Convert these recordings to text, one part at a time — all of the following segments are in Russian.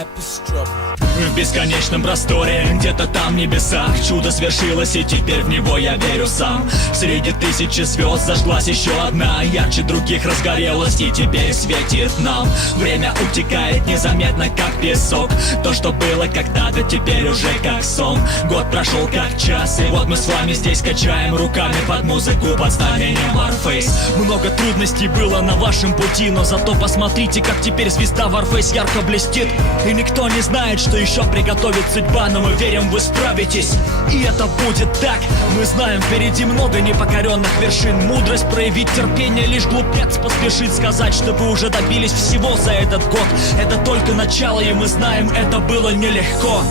В бесконечном просторе, где-то там в небесах, чудо свершилось, и теперь в него я верю сам. Среди тысячи звезд зажглась еще одна, ярче других разгорелась и теперь светит нам. Время утекает незаметно, как песок. То, что было когда-то, теперь уже как сон. Год прошел как час, и вот мы с вами здесь качаем руками под музыку, под знамением Warface. Много трудностей было на вашем пути, но зато посмотрите, как теперь звезда Warface ярко блестит. И никто не знает, что еще приготовит судьба, но мы верим, вы справитесь, и это будет так. Мы знаем, впереди много непокоренных вершин. Мудрость проявить терпение, лишь глупец поспешит сказать, что вы уже добились всего за этот год. Это только начало, и мы знаем, это было нелегко.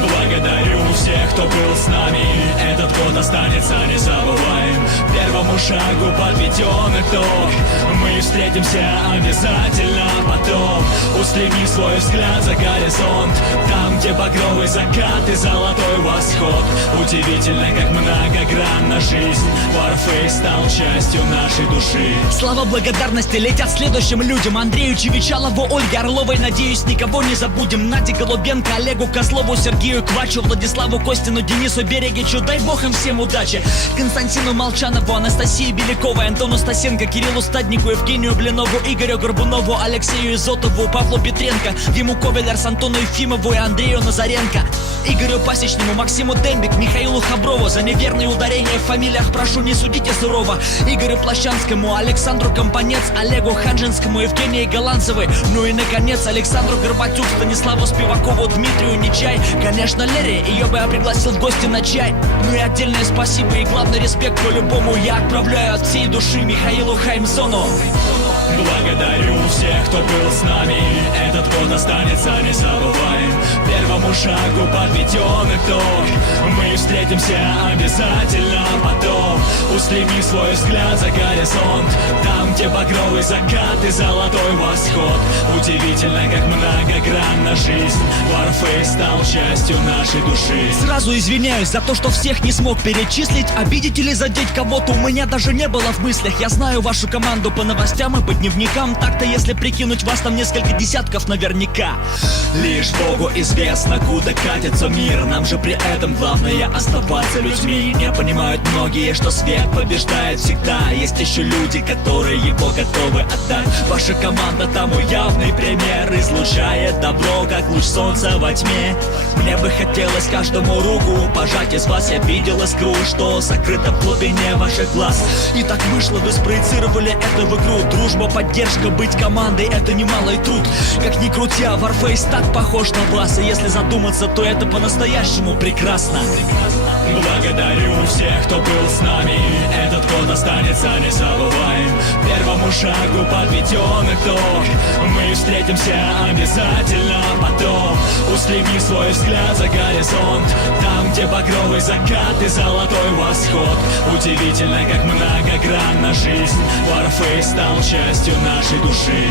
Благодарю всех, кто был с нами, этот год останется незабываем. Первому шагу подведен итог, мы встретимся обязательно потом. Устреми свой взгляд за горизонт, там, где багровый закат и золотой восход. Удивительно, как многогранна жизнь, Warface стал частью нашей души. Слова благодарности летят следующим людям: Андрею Чевичалову, Ольге Орловой, надеюсь, никого не забудем. Наде Голубенко, Олегу Козлову, Сергею Квачу, Владиславу Костину, Денису Берегичу, дай бог им всем удачи. Константину Молчанову, Анастасии Беляковой, Антону Стасенко, Кириллу Стаднику, Евгению Блинову, Игорю Горбунову, Алексею Изотову, Павлу Петренко, Диму Ковелерс, Антону Ефимову и Андрею Назаренко, Игорю Пасечному, Максиму Дембик, Михаилу Хаброву. За неверные ударения в фамилиях прошу, не судите сурово. Игорю Плащанскому, Александру Компанец, Олегу Ханжинскому, Евгении Голландцевой. Ну и наконец Александру Горбатюк, Станиславу Спивакову, Дмитрию Нечай. Конечно, Лере, ее бы я пригласил в гости на чай. Ну и отдельное спасибо и главный респект по-любому я отправляю от всей души Михаилу Хаймзону. Благодарю всех, кто был с нами, этот год останется незабываем. Первому шагу подведен итог, мы встретимся обязательно потом. Устреми свой взгляд за горизонт, там, где багровый закат и золотой восход. Удивительно, как многогранна жизнь, Warface стал частью нашей души. Сразу извиняюсь за то, что всех не смог перечислить. Обидеть или задеть кого-то у меня даже не было в мыслях. Я знаю вашу команду по новостям и по дневникам, так-то если прикинуть, вас там несколько десятков наверняка. Лишь Богу известно, куда катится мир, нам же при этом главное оставаться людьми. Не понимают многие, что свет побеждает всегда. Есть еще люди, которые его готовы отдать. Ваша команда тому явный пример, излучает добро, как луч солнца во тьме. Мне бы хотелось каждому руку пожать, из вас я видел искру, что сокрыто в глубине ваших глаз. И так вышло, вы спроецировали это в игру. Дружба, поддержка, быть командой — это немалый труд. Как ни крути, а Warface так похож на вас, и если задуматься, то это по-настоящему прекрасно. Благодарю всех, кто был с нами, этот год останется незабываем. Первому шагу подведен итог, мы встретимся обязательно потом. Устреми свой взгляд за горизонт, там, где багровый закат и золотой восход. Удивительно, как многогранна жизнь, Warface стал частью нашей души.